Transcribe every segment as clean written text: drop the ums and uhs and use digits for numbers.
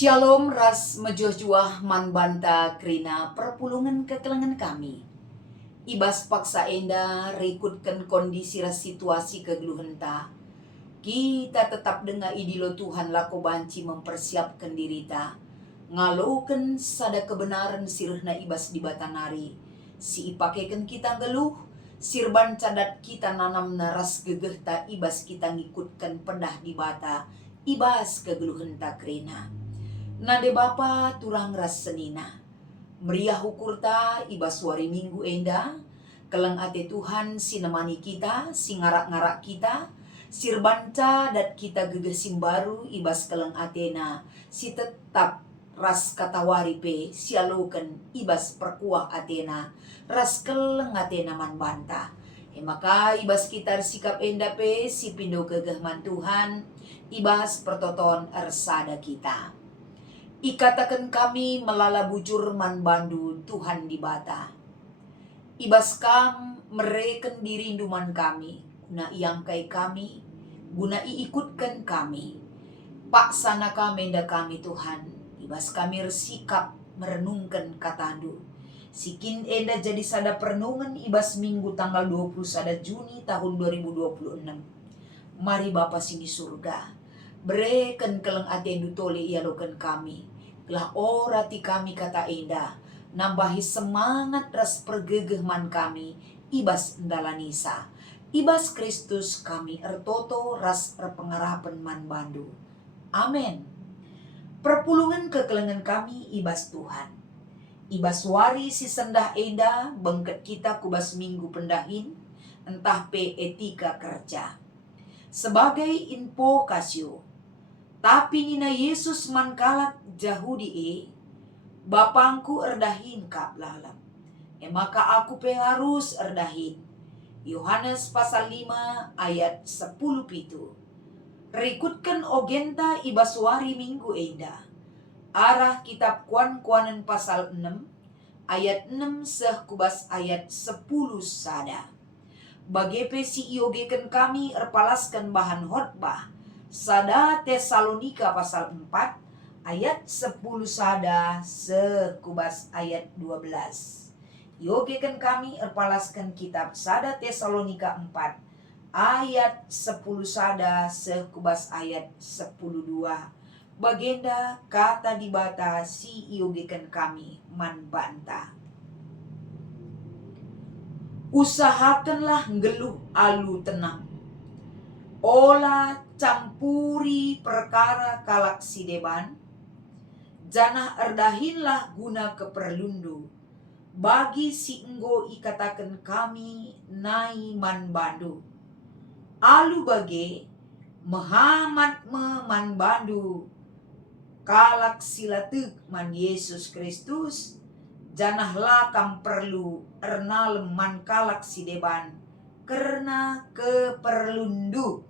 Shalom ras mejuah-juah man banta krina perpulungan kekelengan kami. Ibas paksa enda rekutkan kondisi ras situasi kegeluhenta. Kita tetap dengar idilo Tuhan lako banci mempersiapkan dirita. Ngaloken sada kebenaran sirna ibas di batanari. Si ipakekan kita geluh, sirban cadat kita nanam naras gegehta ibas kita ngikutkan pendah di bata. Ibas kegeluhenta krina. Nade bapa turang ras senina. Meriah hukurta ibas wari minggu enda. Keleng ate Tuhan sinemani kita, singarak-ngarak kita. Sirbanca dat kita gegesim baru ibas keleng atena. Si tetap ras katawari pe sialoken ibas perkuah atena. Ras keleng atena man banta. Maka ibas kita sikap enda pe si pindo kegehman Tuhan. Ibas pertoton ersada kita. Ikatakan kami melala bujur man bandu Tuhan di bata. Ibas kam mereken dirinduman kami. Guna iangkai kami. Guna iikutkan kami. Paksana kami enda kami Tuhan. Ibas kami resikap merenungkan katandu. Sikin enda jadi sada perenungan ibas minggu tanggal 21 Juni tahun 2026. Mari Bapa sini surga. Bereken keleng atendu tole ialokan kami. Lah orati kami kata enda. Nambahi semangat ras pergegehman kami. Ibas ndalanisa. Ibas Kristus kami ertoto ras erpengarapan man bandu. Amin. Perpulungan kekelengan kami ibas Tuhan. Ibas wari si sendah enda bengket kita kubas minggu pendahin. Entah pe etika kerja. Sebagai info kasio. Tapi nina Yesus mankalak Jahudi bapangku erdahin kap lalam. Maka aku pe harus erdahin. Yohanes pasal 5 ayat 10 pitu. Rekutkan ogenta ibaswari minggu enda. Arah kitab kuan-kuanan pasal 6 ayat 6 seh kubas ayat 10 sada. Bagepe si iogekan kami erpalaskan bahan khotbah. Sada Tesalonika pasal 4 ayat 10 sada sekubas ayat 12. Yogekan kami erpalaskan kitab Sada Tesalonika 4 ayat 10 sada sekubas ayat 10:2. Bagenda kata dibata si yogekan kami man banta. Usahakanlah ngeluh alu tenang. Ola campuri perkara kalak si deban. Janah erdahinlah guna keperlundu. Bagi si enggo ikatakan kami nai man bandu. Alu bage Muhammad man bandu. Kalak silatuk man Yesus Kristus. Janah lakam perlu ernalem man kalak si deban. Karena keperlundu.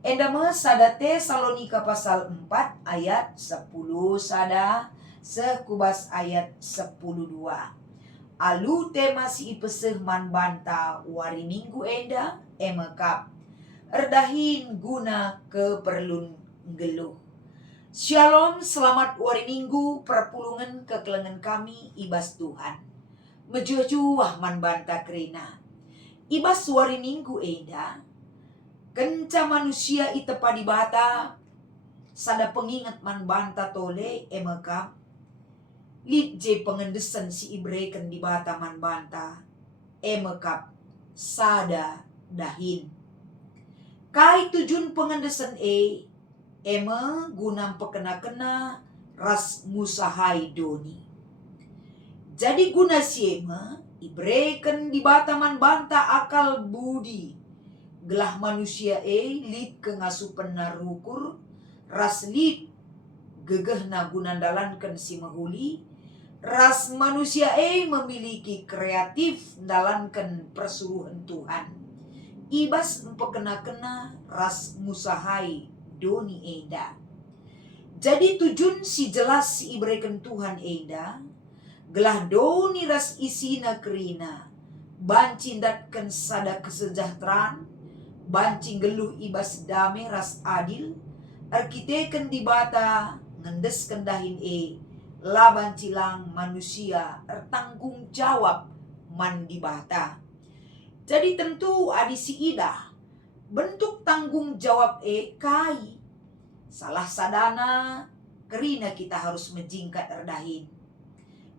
Endama sada Tesalonika pasal 4 ayat 10 sada sekubas ayat 10:2. Alu tema si ipeseh man banta wari minggu enda emekap. Erdahin guna keperlun geluh. Shalom, selamat wari minggu perpulungan kekelengan kami ibas Tuhan. Mejuah-juah man banta krina. Ibas wari minggu enda. Kenca manusia itepa di bata. Sada pengingat man banta tole emekap. Lid je pengendesan si ibreken di bata man banta. Emekap sada dahin. Kai tujun pengendesan eme gunam pekena-kena ras musahai doni. Jadi guna si eme ibreken di bata man banta akal budi. Gelah manusia lid kengasupan narukur. Ras lid gegeh na gunandalankan si mahuli. Ras manusia memiliki kreatif dalankan persuruhan Tuhan. Ibas empekena-kena ras musahai doni enda. Jadi tujun si jelas si ibreken Tuhan enda. Gelah doni ras isina kerina. Bancindatkan sada kesejahteraan. Bancing geluh ibas dame ras adil. Arkiteken di bata ngendes kendahin laban cilang manusia tanggung jawab mandi bata. Jadi tentu adi si ida bentuk tanggung jawab kai salah sadana kerina kita harus menjingkat erdahin.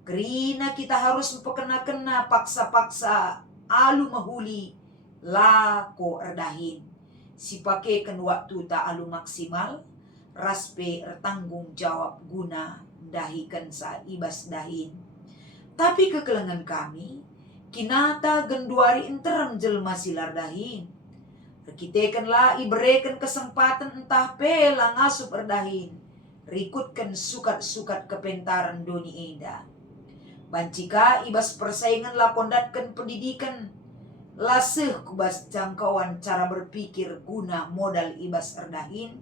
Kerina kita harus mempekena-kena paksa-paksa alu mahuli lako erdahin. Si pakaikan waktu tak alu maksimal, raspe ertanggung jawab guna dahikan sa ibas dahin. Tapi kekelengan kami, kinata genduari interam jelma silar dahin. Rekitekanlah ibereken kesempatan entah pela ngasup erdahin. Rikutkan sukat-sukat kepentaran doni eda. Bancika ibas persaingan lakondatkan pendidikan. Laseh kubas jangkauan cara berpikir guna modal ibas erdahin,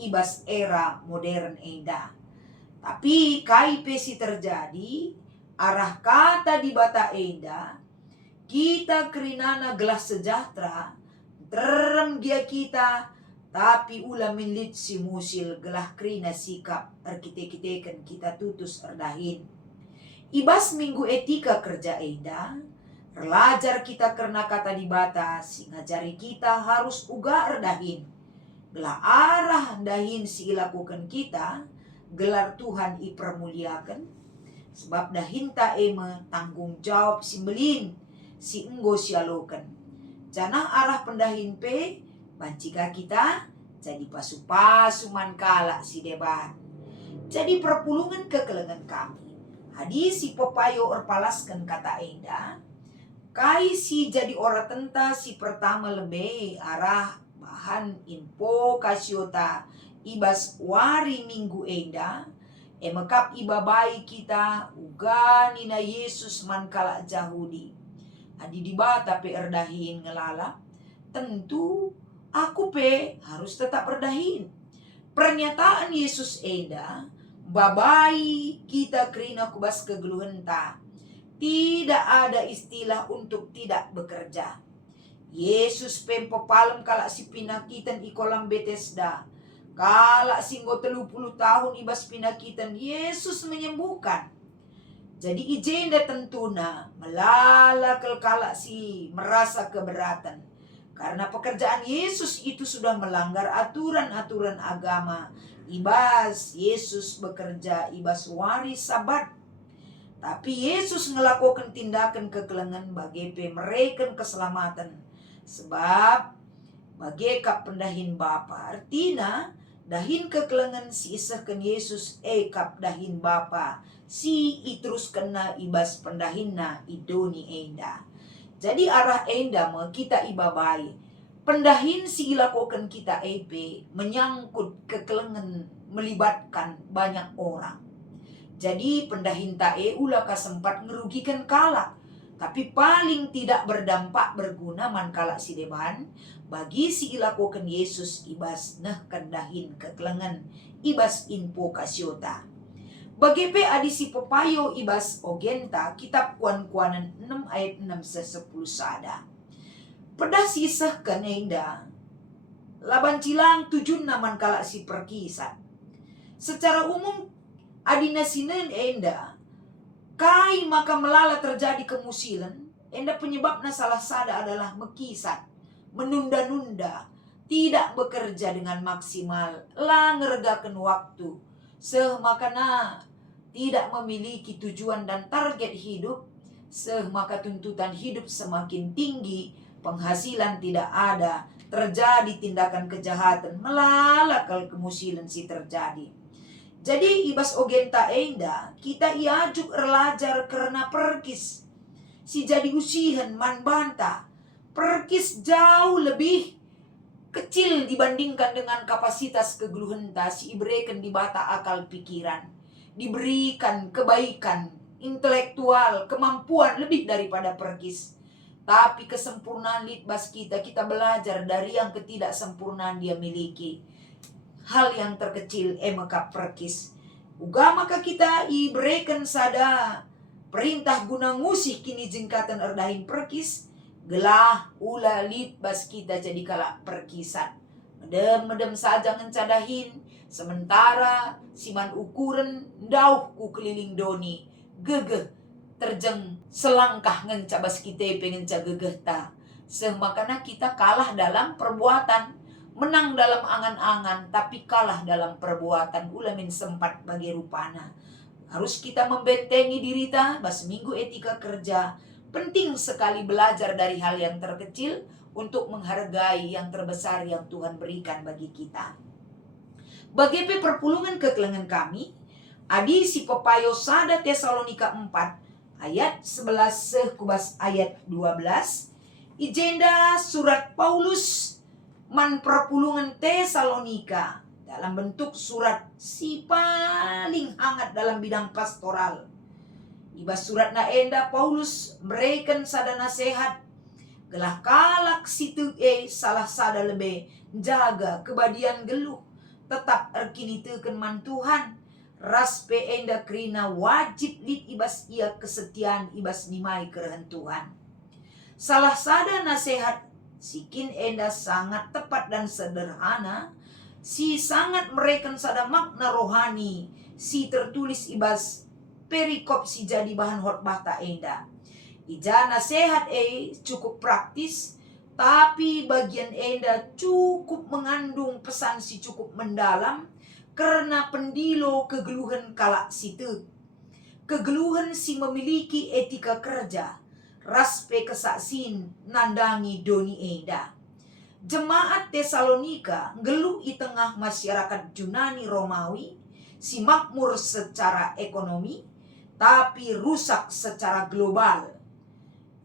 ibas era modern eda. Tapi kai pesi terjadi, arah kata di bata eda, kita kerinana gelas sejahtera, terem dia kita, tapi ula milit si musil gelah krina sikap arkite-kiteken kita tutus erdahin. Ibas minggu etika kerja eda, relajar kita karena kata di bata, si ngajari kita harus uga erdahin. Gelah arah dahin si ilakukan kita, gelar Tuhan ipermuliakan. Sebab dahin ta eme tanggung jawab si melin, si enggo sialokan. Janah arah pendahin pe, bancika kita jadi pasu-pasu mankala si debat. Jadi perpulungan kekelengan kami. Hadis si pepayo erpalaskan kata eda, kai si jadi ora tenta si pertama lebih arah bahan info kasiota ibas wari minggu eda, emekap ibabai kita uga nina Yesus mankala Jahudi. Adi dibata pe erdahin ngelala, tentu aku pe harus tetap erdahin. Pernyataan Yesus eda, babai kita kerina kubas kegeluhenta. Tidak ada istilah untuk tidak bekerja. Yesus pempo palem kala si pinakitan i kolam Betesda. Kala singgo 30 tahun ibas pinakitan, Yesus menyembuhkan. Jadi ijenda tentuna melalakal kala si merasa keberatan. Karena pekerjaan Yesus itu sudah melanggar aturan-aturan agama. Ibas Yesus bekerja ibas wari sabat. Tapi Yesus ngelakukan tindakan kekelengan bagi mereka keselamatan. Sebab bagi kap pendahin Bapa. Artinya dahin kekelengan si isahkan Yesus kap dahin Bapa. Si terus kena ibas pendahinna idoni enda. Jadi arah enda me kita ibabai. Pendahin si ilakukan kita menyangkut kekelengan melibatkan banyak orang. Jadi pendahin tae ulah kasempat ngerugikan kala. Tapi paling tidak berdampak berguna mankala si deban. Bagi si ilakukan Yesus ibas nah kendahin kekelengan. Ibas info kasiota. Bagi pe adi si pepayo ibas ogenta. Kitab kuan-kuanan 6 ayat 6 se-10 sada. Pedah sisah kenenda. Laban cilang tujuh naman kala si perkisat. Secara umum adina sinen enda. Kai maka melala terjadi kemusilan. Enda penyebabnya salah sada adalah mekisat. Menunda-nunda. Tidak bekerja dengan maksimal. Ngergakan waktu. Semakana tidak memiliki tujuan dan target hidup. Semaka tuntutan hidup semakin tinggi. Penghasilan tidak ada. Terjadi tindakan kejahatan. Melalakal kemusilan si terjadi. Jadi ibas ogenta enda, kita iajuk erlajar karena perkis. Si jadi usihan man banta. Perkis jauh lebih kecil dibandingkan dengan kapasitas kegeluhenta. Si iberikan di bata akal pikiran. Diberikan kebaikan, intelektual, kemampuan lebih daripada perkis. Tapi kesempurnaan litbas kita belajar dari yang ketidaksempurnaan dia miliki. Hal yang terkecil emekap perkis. Uga maka kita iberikan sada perintah guna ngusih kini jengkatan erdahin perkis. Gelah ula litbas kita jadi kala perkisan. Medem saja ngencadahin. Sementara siman ukuran dauh ku keliling doni, gegeh terjeng selangkah ngencabas kita pengen gegeh ta. Semakana kita kalah dalam perbuatan, menang dalam angan-angan, tapi kalah dalam perbuatan. Ulamin sempat bagi rupana. Harus kita membentengi diri ta, bas minggu etika kerja. Penting sekali belajar dari hal yang terkecil untuk menghargai yang terbesar yang Tuhan berikan bagi kita. Bagi perpulungan kekelengan kami, adi si pepayo sada Tesalonika 4 ayat 11 kubas ayat 12. Ijenda surat Paulus man perpulungan Tesalonika dalam bentuk surat si paling hangat dalam bidang pastoral. Ibas surat na enda Paulus mereken sada nasihat gelah kalak situ salah sada lebe jaga kebadian geluh tetap erkiniteukeun man Tuhan ras pe enda krina wajib lid ibas ia kesetiaan ibas nimai kerehan Tuhan. Salah sada nasihat sikin enda sangat tepat dan sederhana, si sangat mereken sada makna rohani, si tertulis ibas perikop si jadi bahan khotbah ta enda. Ija nasihat cukup praktis, tapi bagian enda cukup mengandung pesan si cukup mendalam karena pendilo kegeluhan kalak situ. Kegeluhan si memiliki etika kerja, raspe kesaksin nandangi doni enda. Jemaat Tesalonika geluh di tengah masyarakat Yunani Romawi, si makmur secara ekonomi, tapi rusak secara global.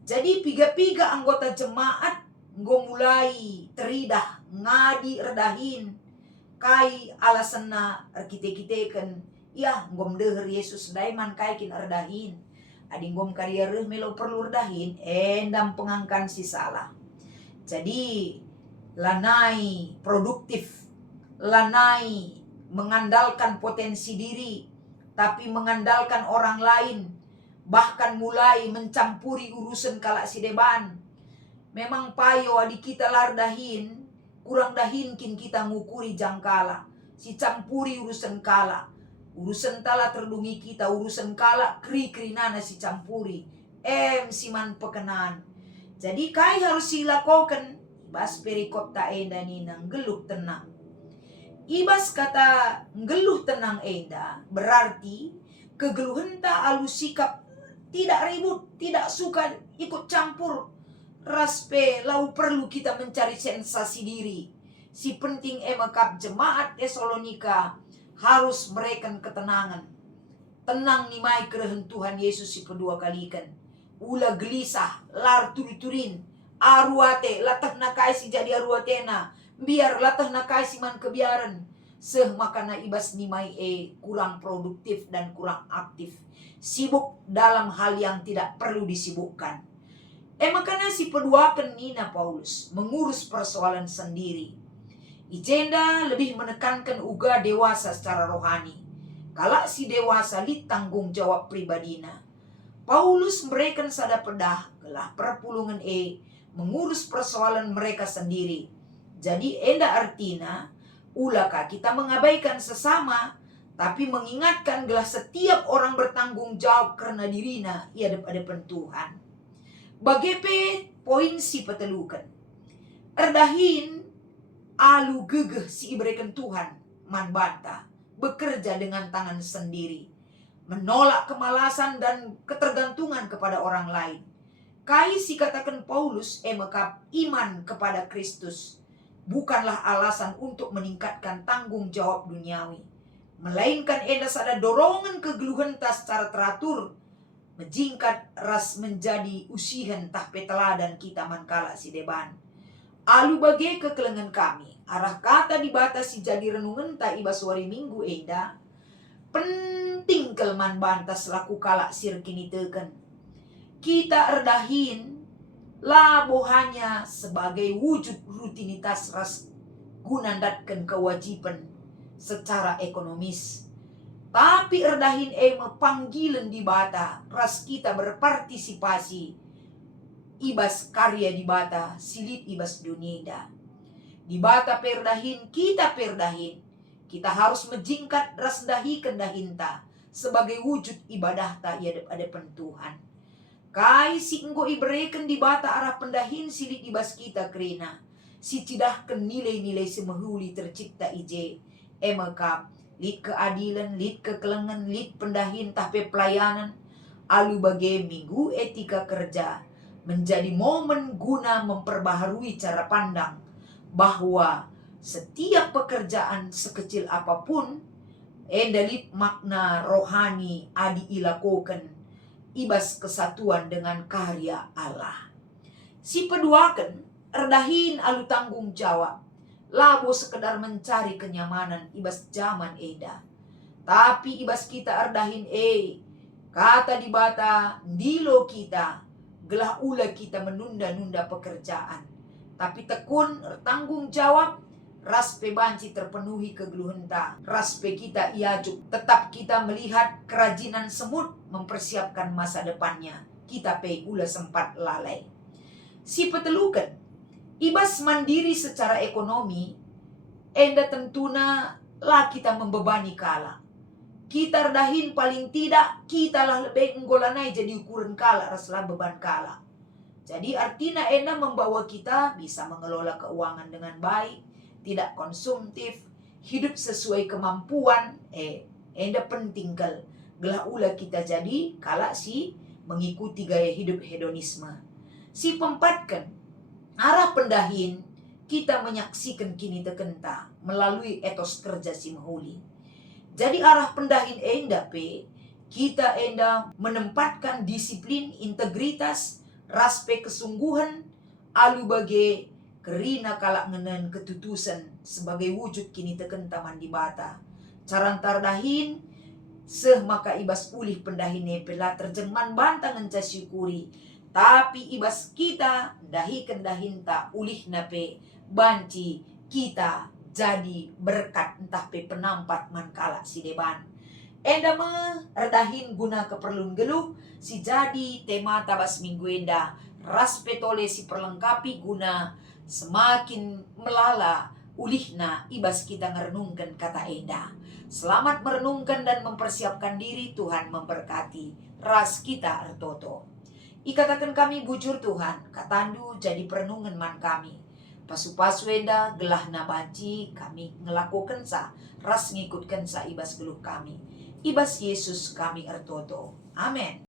Jadi piga-piga anggota jemaat mulai teridah ngadi erdahin kai alasana kite-kiteken ya ngom deher Yesus daiman kai kin erdahin adi ngom kariereh melo perlu erdahin endam pengangkan si salah. Jadi lanai produktif, lanai mengandalkan potensi diri tapi mengandalkan orang lain, bahkan mulai mencampuri urusan kalak si deban. Memang payo adi kita lardahin, kurang dahinkin kita ngukuri jangkala. Si campuri urusan kala. Urusan tala terdungi kita, urusan kala kri-krinana si campuri. Siman pekenan. Jadi kai harus silakokan. Ibas perikop ta enda ninang geluh tenang. Ibas kata geluh tenang enda berarti kegeluhan ta alu sikap tidak ribut, tidak suka ikut campur. Raspe lau perlu kita mencari sensasi diri. Si penting emakap jemaat Tesalonika harus mereken ketenangan. Tenang nimai kerehan Tuhan Yesus si kedua kalikan. Ula gelisah, lar turi-turin. Aruate, latah nakai si jadi aruatena. Biar latah nakai si man kebiaran. Makana ibas nimai kurang produktif dan kurang aktif. Sibuk dalam hal yang tidak perlu disibukkan. Makanya si peduakan Nina Paulus mengurus persoalan sendiri. Ijenda lebih menekankan uga dewasa secara rohani. Kalau si dewasa li tanggung jawab pribadina. Paulus mereka sada pedah gelah perpulungan mengurus persoalan mereka sendiri. Jadi enda artina ulaka kita mengabaikan sesama, tapi mengingatkan gelah setiap orang bertanggung jawab karena dirina ia depan Tuhan. Bagepe poin si petelukan. Erdahin alu gegeh si ibrekan Tuhan man banta bekerja dengan tangan sendiri. Menolak kemalasan dan ketergantungan kepada orang lain. Kai si katakan Paulus mekap iman kepada Kristus. Bukanlah alasan untuk meningkatkan tanggung jawab duniawi. Melainkan edas ada dorongan kegeluhan tas secara teratur. Menjingkat ras menjadi usihan tah peteladan kita mankala si deban. Alu bagai kekelengan kami. Arah kata dibatasi jadi renungan ta ibaswari minggu enda. Penting kelman bantas laku kalak sirkini teken. Kita erdahin labo hanya sebagai wujud rutinitas ras gunandatkan kewajiban secara ekonomis. Tapi erdahin panggilan di bata ras kita berpartisipasi ibas karya di bata silit ibas dunia. Di bata perdahin kita perdahin Kita harus menjingkat ras dahi kendahinta sebagai wujud ibadah ta ada Tuhan. Kai si enggo ibereken di bata arah pendahin silit ibas kita kerina. Si cidahkan nilai-nilai semahuli tercipta ije. Emekap, lid keadilan, lid kekelengan, lid pendahin tahpe pelayanan. Alu bagai minggu etika kerja. Menjadi momen guna memperbaharui cara pandang. Bahwa setiap pekerjaan sekecil apapun, dalit makna rohani adi ilakokan ibas kesatuan dengan karya Allah. Si peduakan erdahin alu tanggung jawab. Labo sekedar mencari kenyamanan ibas zaman eda. Tapi ibas kita erdahin kata di bata ndilo kita gelah ula kita menunda-nunda pekerjaan. Tapi tekun tanggung jawab raspe banci terpenuhi kegeluhenta. Raspe kita iajuk. Tetap kita melihat kerajinan semut mempersiapkan masa depannya. Kita pe ula sempat lalai. Si petelukan. Ibas mandiri secara ekonomi. Enda tentuna lah kita membebani kala. Kita redahin paling tidak. Kita lah lebih nggolanai jadi ukuran kala. Raslah beban kala. Jadi artinya enda membawa kita bisa mengelola keuangan dengan baik, tidak konsumtif, hidup sesuai kemampuan. Enda penting gelah ula kita jadi kala si mengikuti gaya hidup hedonisme. Si pempatkan arah pendahin kita menyaksikan kini tekenta melalui etos kerja si mahuli. Jadi arah pendahin enda kita enda menempatkan disiplin, integritas, raspe kesungguhan, alu bage kerina kalak ngenen ketutusan sebagai wujud kini teken taman di bata. Carantar dahin seh maka ibas ulih pendahine pela terjemahan bantang enca syukuri. Tapi ibas kita dahi kendahinta ulih nape banci kita jadi berkat entah pe penampat man kalak si deban. Enda erdahin guna keperluan geluh si jadi tema tabas minggu enda ras petole si perlengkapi guna semakin melala ulihna ibas kita merenungkan kata enda. Selamat merenungkan dan mempersiapkan diri. Tuhan memberkati ras kita ertoto. Ikatakan kami bujur Tuhan katandu jadi perenungan man kami. Pasu-pasu enda gelah nabanci kami ngelakukan sa ras ngikutkan sa ibas geluh kami. Ibas Yesus kami ertoto. Amin.